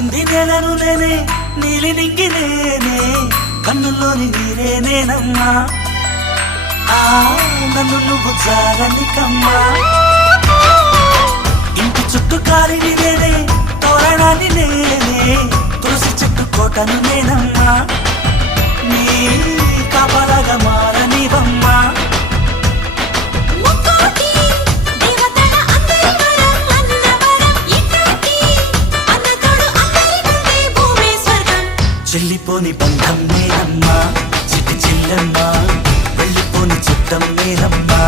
తాకింది నేలను నేనే నీలి నింగి నేనే కన్నుల్లోని నీరే నేనమ్మా నన్ను నువ్వు జారనికమ్మా ఇంటి చుట్టూ కాలిని నేనే తోరణాన్ని నేనే తులసి చెట్టు కోటను నేనమ్మా నీ కాపలాగా మారనివమ్మా చెల్లిపోని బంధం నేనమ్మా చిట్టి చెల్లెమ్మా వెళ్ళిపోని చిత్తం నేనమ్మా